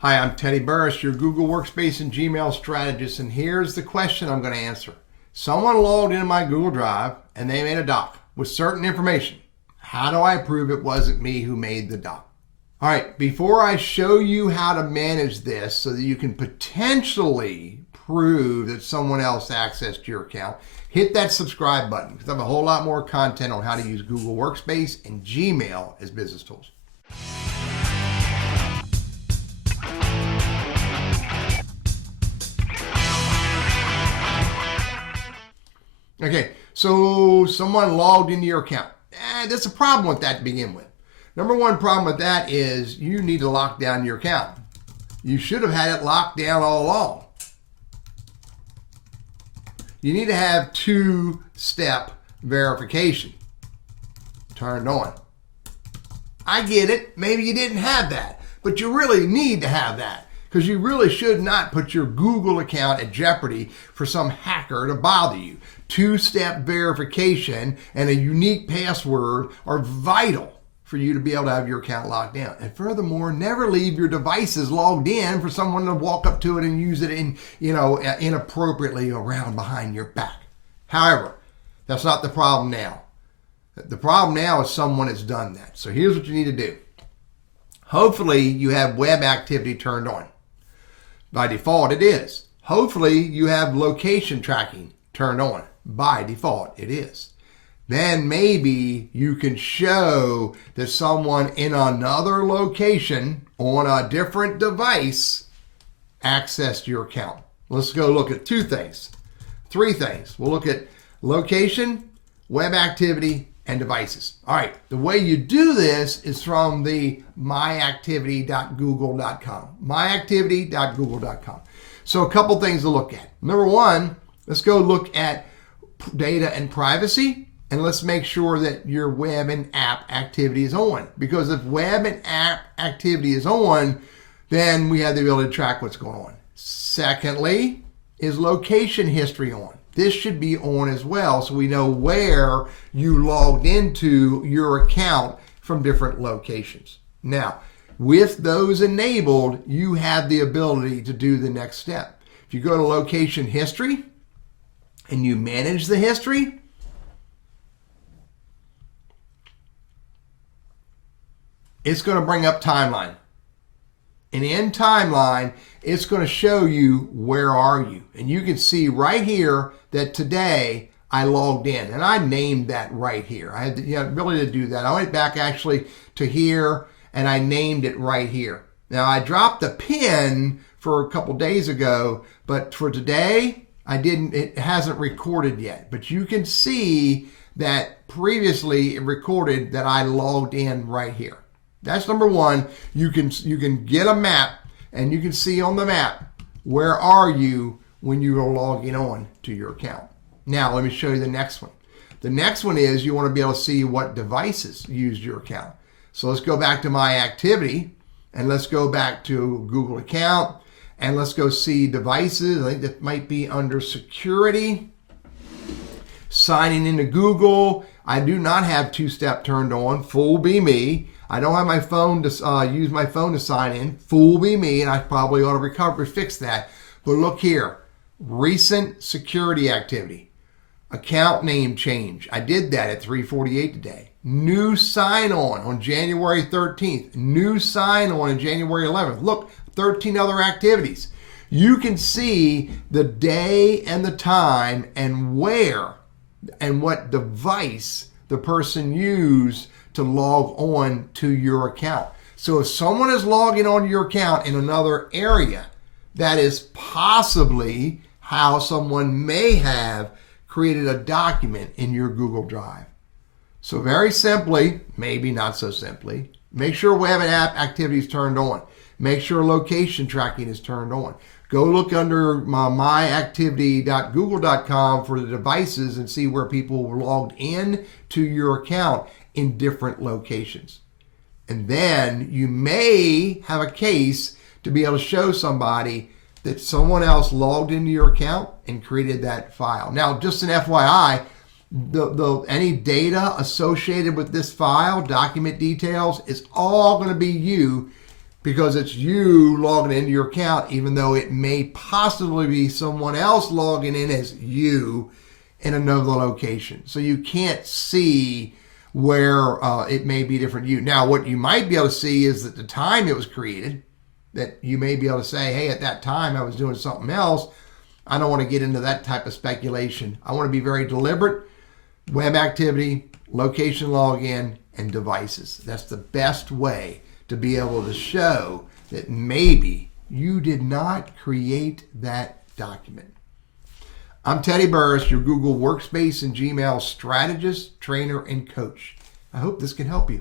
Hi, I'm Teddy Burris, your Google Workspace and Gmail strategist, and here's the question I'm going to answer. Someone logged into my Google Drive and they made a doc with certain information. How do I prove it wasn't me who made the doc? All right, before I show you how to manage this so that you can potentially prove that someone else accessed your account, hit that subscribe button because I have a whole lot more content on how to use Google Workspace and Gmail as business tools. Okay, so someone logged into your account. There's a problem with that to begin with. Number one problem with that is you need to lock down your account. You should have had it locked down all along. You need to have two-step verification turned on. I get it. Maybe you didn't have that, but you really need to have that because you really should not put your Google account at jeopardy for some hacker to bother you. Two-step verification and a unique password are vital for you to be able to have your account locked down. And furthermore, never leave your devices logged in for someone to walk up to it and use it inappropriately around behind your back. However, that's not the problem now. The problem now is someone has done that. So here's what you need to do. Hopefully you have web activity turned on. By default, it is. Hopefully you have location tracking turned on. By default, it is. Then maybe you can show that someone in another location on a different device accessed your account. Let's go look at three things. We'll look at location, web activity, and devices. All right, the way you do this is from the myactivity.google.com. myactivity.google.com. So a couple things to look at. Number one, let's go look at data and privacy. And let's make sure that your web and app activity is on. Because if web and app activity is on, then we have the ability to track what's going on. Secondly, is location history on? This should be on as well, so we know where you logged into your account from different locations. Now, with those enabled, you have the ability to do the next step. If you go to location history and you manage the history, it's going to bring up timeline. And in timeline, it's going to show you where are you. And you can see right here that today I logged in. And I named that right here. I had the ability to do that. I went back actually to here and I named it right here. Now I dropped the pin for a couple days ago, but for today, it hasn't recorded yet. But you can see that previously it recorded that I logged in right here. That's number one. You can get a map and you can see on the map where are you when you are logging on to your account. Now let me show you the next one. The next one is you want to be able to see what devices used your account. So let's go back to my activity and let's go back to Google account and let's go see devices. I think that might be under security. Signing into Google. I do not have two-step turned on. Fool be me. I don't have my phone to use my phone to sign in. Fool be me, and I probably ought to fix that. But look here, recent security activity, account name change. I did that at 3:48 today. New sign-on on January 13th. New sign-on on January 11th. Look, 13 other activities. You can see the day and the time and where and what device the person used to log on to your account. So if someone is logging on to your account in another area, that is possibly how someone may have created a document in your Google Drive. So very simply, maybe not so simply, make sure web and app activity is turned on. Make sure location tracking is turned on. Go look under myactivity.google.com for the devices and see where people logged in to your account in different locations. And then you may have a case to be able to show somebody that someone else logged into your account and created that file. Now, just an FYI, any data associated with this file, document details, is all going to be you because it's you logging into your account, even though it may possibly be someone else logging in as you in another location. So you can't see where it may be different you. Now, what you might be able to see is that the time it was created, that you may be able to say, hey, at that time I was doing something else. I don't want to get into that type of speculation. I want to be very deliberate. Web activity, location login, and devices. That's the best way to be able to show that maybe you did not create that document. I'm Teddy Burris, your Google Workspace and Gmail strategist, trainer, and coach. I hope this can help you.